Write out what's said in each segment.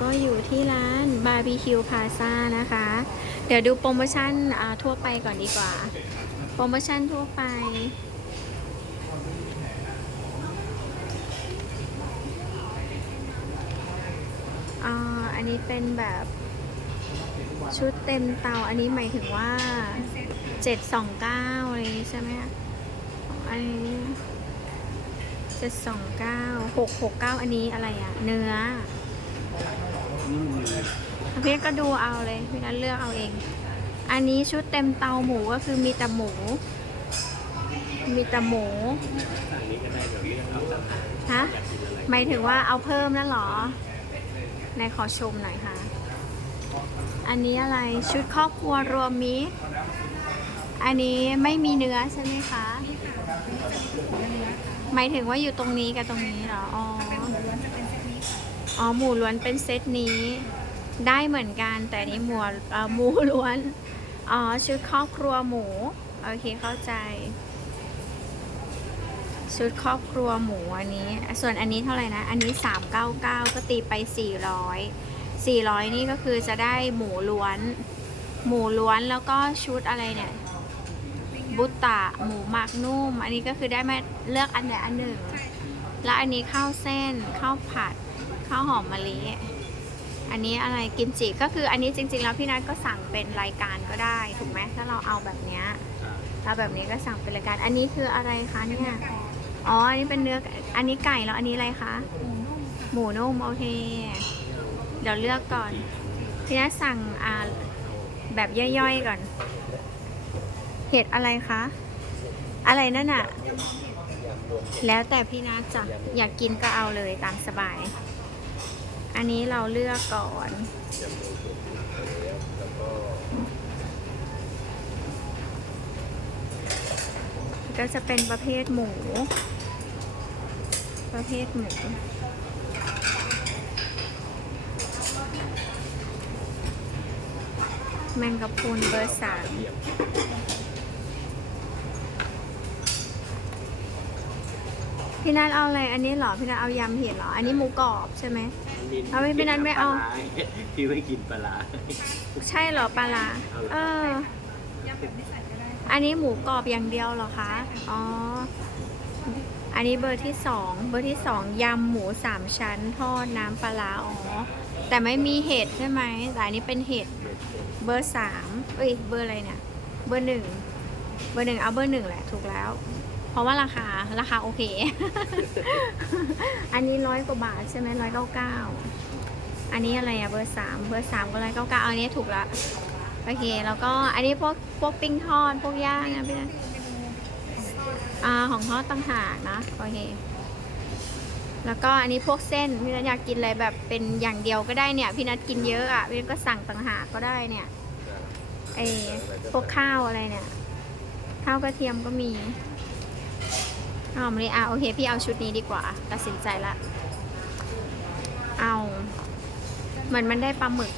ก็อยู่ที่ร้านบาร์บีคิวพาซานะคะ เดี๋ยวดูโปรโมชั่นทั่วไปก่อนดีกว่า โปรโมชั่นทั่วไปอันนี้เป็นแบบชุดเต็มเตา อันนี้หมายถึงว่า729อะไรอย่างงี้ใช่ไหมอันนี้729 669อันนี้อะไรอะเนื้อ พี่นัทก็ดูเอาเลยพี่นัทเลือกเอาเอง อันนี้ชุดเต็มเตาหมูก็คือมีแต่หมู มีแต่หมูฮะหมายถึงว่าเอาเพิ่มนั่นหรอในขอชมหน่อยค่ะ อันนี้อะไรชุดครอบครัวรวมมิตรอันนี้ไม่มีเนื้อใช่ไหมคะ หมายถึงว่าอยู่ตรงนี้กับตรงนี้เหรอ อ๋อ อ๋อหมูล้วนเป็นเซตนี้ได้เหมือนกัน แต่นี้หมูหมูล้วน อ๋อชุดครอบครัวหมู โอเคเข้าใจ ชุดครอบครัวหมูอันนี้ ส่วนอันนี้เท่าไหร่นะ อันนี้ 399 ก็ตีไป 400 400 นี่ก็คือจะได้หมูล้วน หมูล้วนแล้วก็ชุดอะไรเนี่ย บุตตะหมูหมักนุ่ม อันนี้ก็คือได้มาเลือกอันใดอันหนึ่ง แล้วอันนี้ข้าวเส้นข้าวผัด ข้าวหอมมะลิ อันนี้อะไรกิมจิก็คืออันนี้จริง ๆ แล้วพี่นัทก็สั่งเป็นรายการก็ได้ถูกไหมถ้าเราเอาแบบเนี้ยเราแบบนี้ก็สั่งเป็นรายการ อันนี้คืออะไรคะเนี่ยอ๋ออันนี้เป็นเนื้ออันนี้ไก่แล้วอันนี้อะไรคะหมูนุ่มโอเคเดี๋ยวเลือกก่อนพี่นัทสั่งอ่าแบบย่อยๆก่อน เห็ดอะไรคะ อะไรนั่นอะแล้วแต่พี่นัทจะอยากกินก็เอาเลยตามสบาย อันนี้เราเลือกก่อนก็จะเป็นประเภทหมู ประเภทหมูแมงกะพรุนเบอร์สามพี่นัทเอาอะไร อันนี้เหรอ พี่นัทเอายำเห็ดเหรอ อันนี้หมูกรอบใช่ไหม เอาไม่เป็นไรไม่เอาพี่ไม่กินปลาร้าใช่เหรอปลาร้าเอออันนี้หมูกรอบอย่างเดียวเหรอคะ อ๋อ อันนี้เบอร์ที่สองเบอร์ที่สองยำหมูสามชั้นทอดน้ำปลาร้าอ๋อ แต่ไม่มีเห็ดใช่ไหมแต่อันนี้เป็นเห็ดเบอร์สามเอ้ย เบอร์อะไรเนี่ย เบอร์หนึ่ง เบอร์หนึ่งเอาเบอร์หนึ่งแหละ ถูกแล้วเพ ราะว่าราคาราคาโอเค อันนี้ร้อยกว่าบาทใช่ไหมร้อยเก้าเก้าอันนี้อะไรอะเบอร์สามเบอร์สามก็ร้อยเก้าเก้าอันนี้ถูกละโอเค แล้วก็อันนี้พวกพวกปิ้งทอดพวกย่างนะพี่นะอ่าของทอดต่างหากนะโอเคแล้วก็อันนี้พวกเส้นพี่นัทอยากกินอะไรแบบเป็นอย่างเดียวก็ได้เนี่ยพี่นัทกินเยอะอะพี่นัทก็สั่งต่างหากก็ได้เนี่ยไอพวกข้าวอะไรเนี่ย ข้าวกระเทียมก็มี ข้าวหอมมะลิอะโอเค พี่เอาชุดนี้ดีกว่า ตัดสินใจละ เอาเหมือนมันได้ปลาหมึก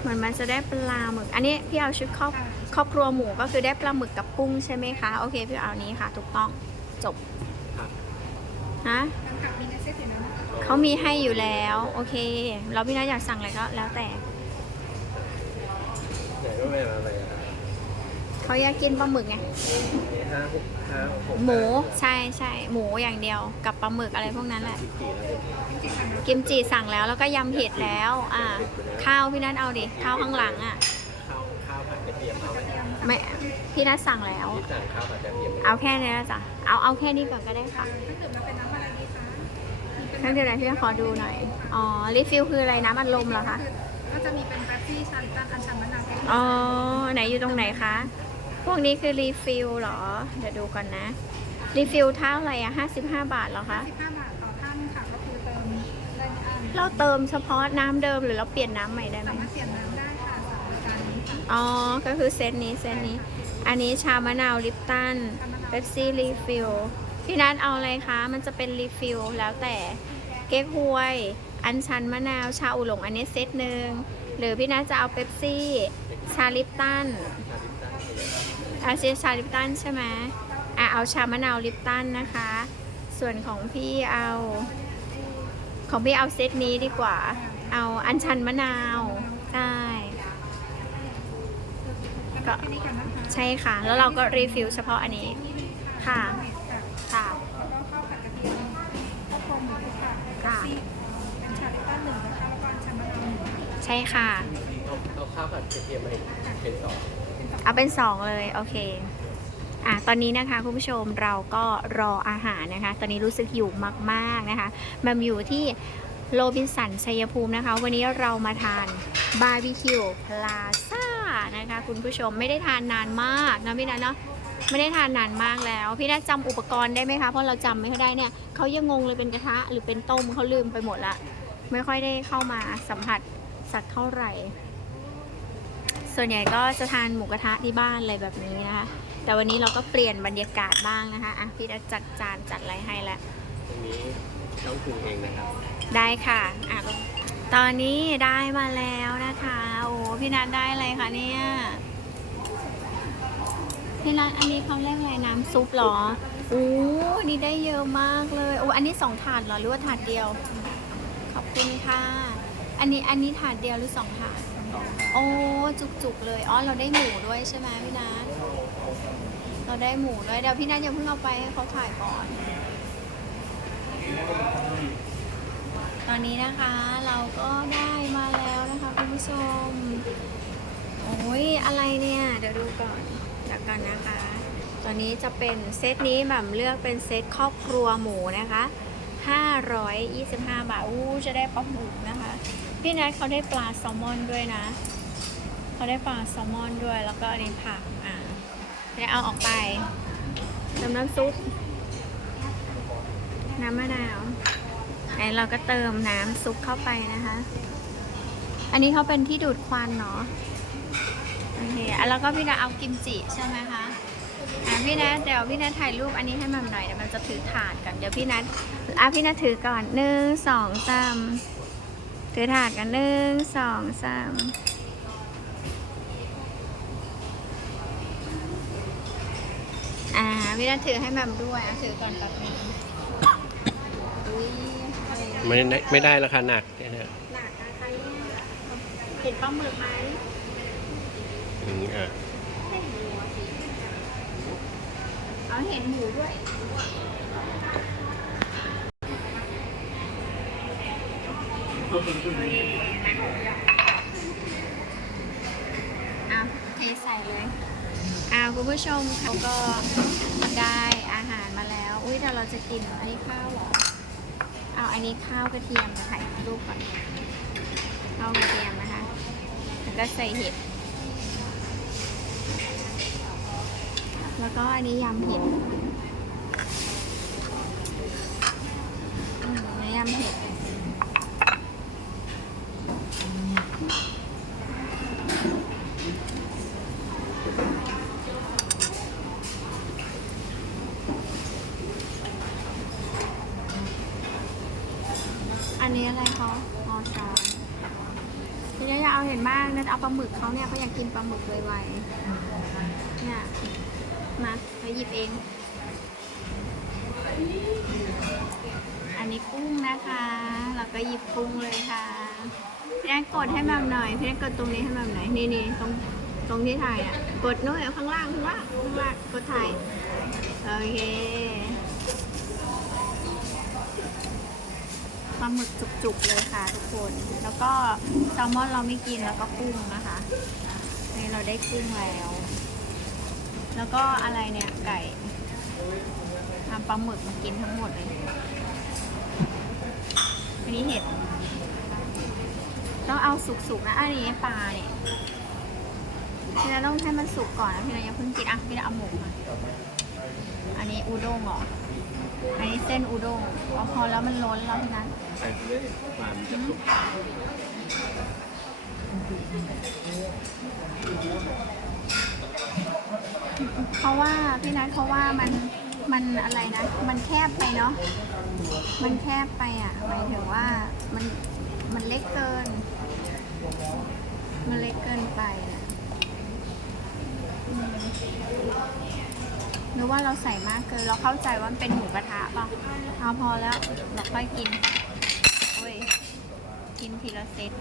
เหมือนมันจะได้ปลาหมึก อันนี้พี่เอาชุดครอบครอบครัวหมูก็คือได้ปลาหมึกกับกุ้งใช่ไหมคะ โอเค พี่เอานี้ค่ะ ถูกต้องจบฮะเขามีให้อยู่แล้ว โอเค เราพี่นัทอยากสั่งอะไรก็แล้วแต่ไหนก็ไม่อะไรอะ เขาอยากกินปลาหมึกไง ห้าหกห้าหกหมูใช่ใช่หมูอย่างเดียวกับปลาหมึกอะไรพวกนั้นแหละ สิบสี่แล้วกิมจิสั่งแล้วแล้วก็ยำเห็ดแล้ว อ่า ข้าวพี่นัทเอาดิข้าวข้างหลังอะข้าวข้าวผัดกระเทียมเอาไหมไม่พี่นัทสั่งแล้ว ที่สั่งข้าวผัดกระเทียมเอาแค่นี้นะจ๊ะเอาเอาแค่นี้ก่อนก็ได้ค่ะเครื่องดื่มอะไรพี่ขอดูหน่อย อ๋อรีฟิลคืออะไรน้ำอัดลมเหรอคะ ก็จะมีเป็นแป๊บซี่ชันตันอันชันมะนาวแก้วอ๋อไหนอยู่ตรงไหนคะ พวกนี้คือรีฟิลเหรอ เดี๋ยวดูก่อนนะ รีฟิลเท่าไหร่อะ55บาทเหรอคะ 15 บาทต่อท่านค่ะ ก็คือเติมได้ไม่อั้นเราเติมเฉพาะน้ำเดิมหรือเราเปลี่ยนน้ำใหม่ได้ไหม สามารถเปลี่ยนน้ำได้ค่ะสามรายการนี้ค่ะอ๋อ ก็คือเซตนี้เซตนี้ อันนี้ชามะนาวลิปตันเบปซี่รีฟิลพี่นัทเอาอะไรคะ มันจะเป็นรีฟิลแล้วแต่เก๊กฮวย อันชันมะนาว ชาอูหลงอันนี้เซตหนึ่ง หรือพี่นัทจะเอาเบปซี่ ชาลิปตันอา เซียชาลิปตันใช่ไหมอะเอาชามะนาวลิปตันนะคะ ส่วนของพี่เอา ของพี่เอาเซตนี้ดีกว่า เอาอัญชันมะนาวใช่ก็ใช่ค่ะ แล้วเราก็รีฟิลเฉพาะอันนี้ ค่ะ ค่ะค่ะใช่ค่ะ เอาข้าวผัดกระเทียมมาอีกเป็นสอง เอาเป็นสองเลย โอเคอะตอนนี้นะคะคุณผู้ชมเราก็รออาหารนะคะ ตอนนี้รู้สึกหิวมาก ๆนะคะมันอยู่ที่โรบินสันชัยภูมินะคะ วันนี้เรามาทานบาร์บีคิวพลาซ่านะคะ คุณผู้ชมไม่ได้ทานนานมากนะพี่นัทเนาะไม่ได้ทานนานมากแล้ว พี่นัทจำอุปกรณ์ได้ไหมคะเพราะเราจำไม่ค่อยได้เนี่ยเขายังงงเลยเป็นกระทะหรือเป็นต้มเขาลืมไปหมดละ ไม่ค่อยได้เข้ามาสัมผัสสักเท่าไหร่ ส่วนใหญ่ก็จะทานหมูกระทะที่บ้านอะไรแบบนี้นะคะ แต่วันนี้เราก็เปลี่ยนบรรยากาศบ้างนะคะอะพี่นัทจัดจานจัดอะไรให้แล้วตรงนี้ต้องปรุงเองนะครับ ได้ค่ะอะตอนนี้ได้มาแล้วนะคะ โอ้พี่นัทได้อะไรคะเนี่ย พี่นัทอันนี้เขาเรียกอะไรน้ำซุปเหรอโอ้นี่ได้เยอะมากเลย โอ้อันนี้สองถาดเหรอหรือว่าถาดเดียว ขอบคุณค่ะ อันนี้อันนี้ถาดเดียวหรือสองถาด โอ้จุกๆเลยอ๋อเราได้หมูด้วยใช่ไหมพี่นัทเราได้หมูด้วยเดี๋ยวพี่นัทอย่าเพิ่งเอาไปให้เขาถ่ายก่อน ตอนนี้นะคะเราก็ได้มาแล้วนะคะคุณผู้ชมโอ้ยอะไรเนี่ยเดี๋ยวดูก่อนเดี๋ยวกันนะคะ ตอนนี้จะเป็นเซตนี้แบบเลือกเป็นเซตครอบครัวหมูนะคะ525 บาทอู้จะได้ปลาหมึกนะคะ พี่นัทเขาได้ปลาแซลมอนด้วยนะ เขาได้ปลาแซลมอนด้วย แล้วก็อันนี้ผัก อ่าเดี๋ยวเอาออกไปเติมน้ำซุป น้ำมะนาวไอ้เราก็เติมน้ำซุปเข้าไปนะคะ อันนี้เขาเป็นที่ดูดควันเนาะ โอเคอะแล้วก็พี่นัทเอากิมจิใช่ไหมคะ อะพี่นัทเดี๋ยวพี่นัทถ่ายรูปอันนี้ให้มันหน่อยเดี๋ยวมันจะถือถาดกัน เดี๋ยวพี่นัทอะพี่นัทถือก่อนหนึ่งสองสาม ถือถาดกันหนึ่งสองสามอ่าพี่นัทถือให้แมมด้วยอะถือก่อนแป๊บนึงอุ้ยอะไรเนี่ยไม่ได้ไม่ได้ราคาหนักเนี่ยนะหนักนะคะเนี่ยเห็นปลาหมึกไหมอืมอะเอาเห็นหมูด้วย อะเทใส่เลย อ่าคุณผู้ชมเขาก็ได้อาหารมาแล้ว อุ้ยแต่เราจะกิน อันนี้ข้าวเหรอ เอาอันนี้ข้าวกระเทียมมาถ่ายรูปก่อน ข้าวกระเทียมนะคะ แล้วก็ใส่เห็ด แล้วก็อันนี้ยำเห็ดอืมยำเห็ด อันนี้อะไรเขาออช้อนทีนี้อยากเอาเห็นมากนะเอาปลาหมึกเขาเนี่ยเขา อยากกินปลาหมึกไวๆเนี่ยมาไปหยิบเอง อันนี้กุ้งนะคะ เราก็หยิบกุ้งเลยค่ะพี่แอนกดให้แบบหน่อยพี่แอนกดตรงนี้ให้แบบหน่อยนี่นี่ตรงตรงที่ถ่ายอะ กดนู้นข้างล่างข้างล่างข้างล่างกดถ่ายโอเคปลาหมึกจุกๆเลยค่ะทุกคน แล้วก็แซลมอนเราไม่กินแล้วก็กุ้งนะคะ เราได้กุ้งแล้ว แล้วก็อะไรเนี่ยไก่ทำปลาหมึกมากินทั้งหมดเลย อันนี้เห็ด ต้องเอาสุกๆนะ อันนี้ปลาเนี่ยพี่นาต้องให้มันสุกก่อนนะพี่นาอย่าเพิ่งกินอะพี่นาเอาหมูมาอันนี้อูด้งเหรอ อันนี้เส้นอูด้งพอแล้วมันล้นแล้วพี่นัทใส่ไปเลยความจะสุก เขาะว่าพี่นัทเขาว่ามันมันอะไรนะ มันแคบไปเนาะมันแคบไปอะหมายถึงว่ามันมันเล็กเกิน มันเล็กเกินไปอะหรือว่าเราใส่มากเกินเราเข้าใจว่ามันเป็นหมูกระทะป่ะเอาพอแล้วเราค่อยกินโอ้ยกินทีละเซต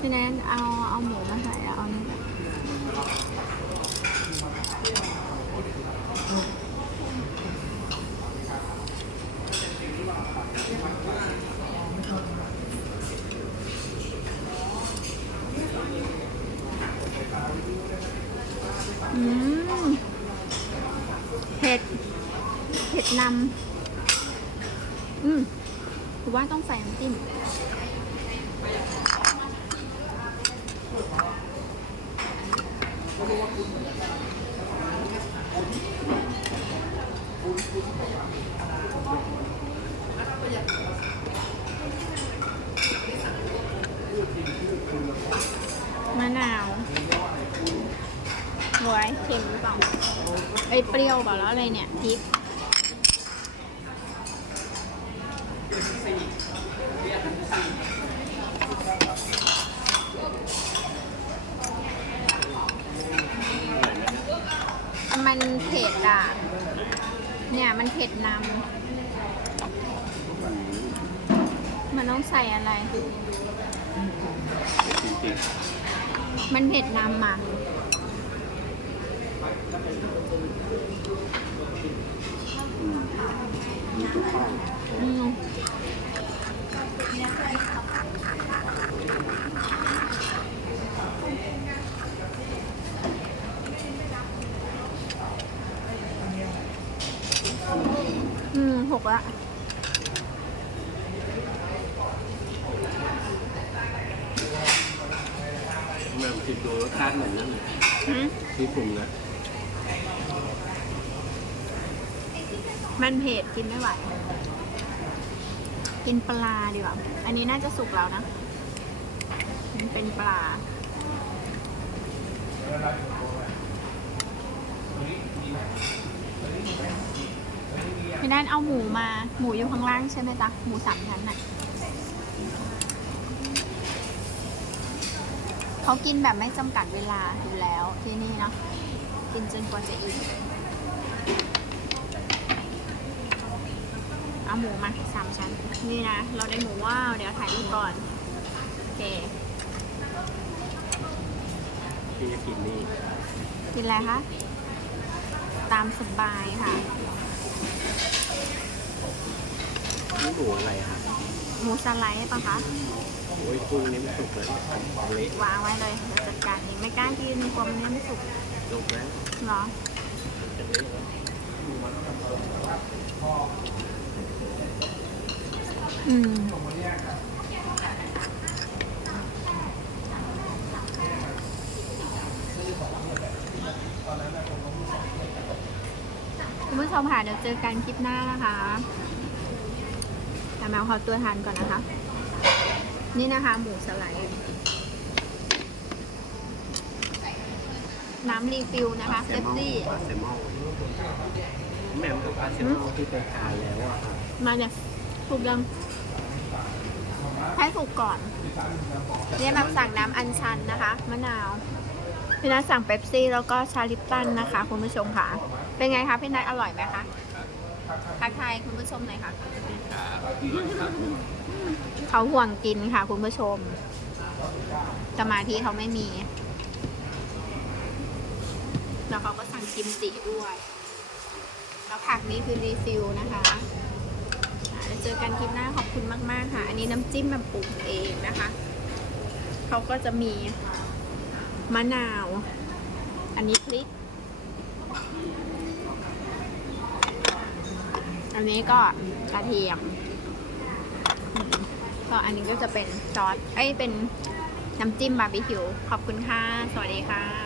ทีนั้นเอาเอาหมูมาใส่แล้วเอานี่แบบอืมเผ็ด เผ็ดนำอืมถือว่าต้องใส่น้ำจิ้ม มะนาว รวยเค็มหรือเปล่าไอยเปรี้ยวเปล่าแล้วอะไรเนี่ยพริกมันเผ็ดอะ เนี่ยมันเผ็ดนำ มันต้องใส่อะไร มันเผ็ดนำอะๆมีทุกข้า อืมอืมหกละแม่คิดดูรสชาติเหมือนนั่นเลยหืมที่ปรุงนะ มันเผ็ดกินไม่ไหว กินปลาดีกว่า อันนี้น่าจะสุกแล้วนะมันเป็นปลา พี่นันเอาหมูมา หมูอยู่ข้างล่างใช่ไหมจ๊ะ หมูสามชั้นน่ะเขากินแบบไม่จำกัดเวลาอยู่แล้วที่นี่เนาะ กินจนกว่าจะอิ่ม เอาหมูมาสามชั้น นี่นะ เราได้หมูว้าวเดี๋ยวถ่ายรูปก่อน โอเคที่จะกินนี่กินอะไรคะ ตามสบายค่ะ นี่หมูอะไรครับหมูสไลด์ปะคะโอ้ยกุ้งนี่ไม่สุกเลยเละวางไว้เลยเดี๋ยวจัดการเองไม่กล้ากินกลัวมันไม่สุกลงนะเหรอ จะเละ อืมคุณผู้ชมค่ะเดี๋ยวเจอกันคลิปหน้านะคะแต่แมวขอตัวทานก่อนนะคะ นี่นะคะ หมูสไลด์น้ำรีฟิลนะคะเซฟตี้ปลาแซลมอนแม่กับปลาแซลมอนที่เคยทานแล้วอะครับมาเนี่ยถูกยัง ให้ถูกก่อนเนี่ยแบบสั่งน้ำอัญชันนะคะ มะนาว พี่นัทสั่งเป๊ปซี่แล้วก็ชาลิปตันนะคะคุณผู้ชมค่ะ เป็นไงคะพี่นัทอร่อยไหมคะทักทายคุณผู้ชมหน่อยค่ะ เขาห่วงกินค่ะ คุณผู้ชม สมาธิเขาไม่มี แล้วเขาก็สั่งกิมจิด้วย แล้วผักนี้คือรีฟิลนะคะ เจอกันคลิปหน้าขอบคุณมาก ๆ ค่ะ อันนี้น้ำจิ้มแบบปรุงเองนะคะ เขาก็จะมีมะนาว อันนี้พริก อันนี้ก็กระเทียมอืมก็อันนี้ก็จะเป็นซอส เอ้ย เป็นน้ำจิ้มบาร์บีคิว ขอบคุณค่ะ สวัสดีค่ะ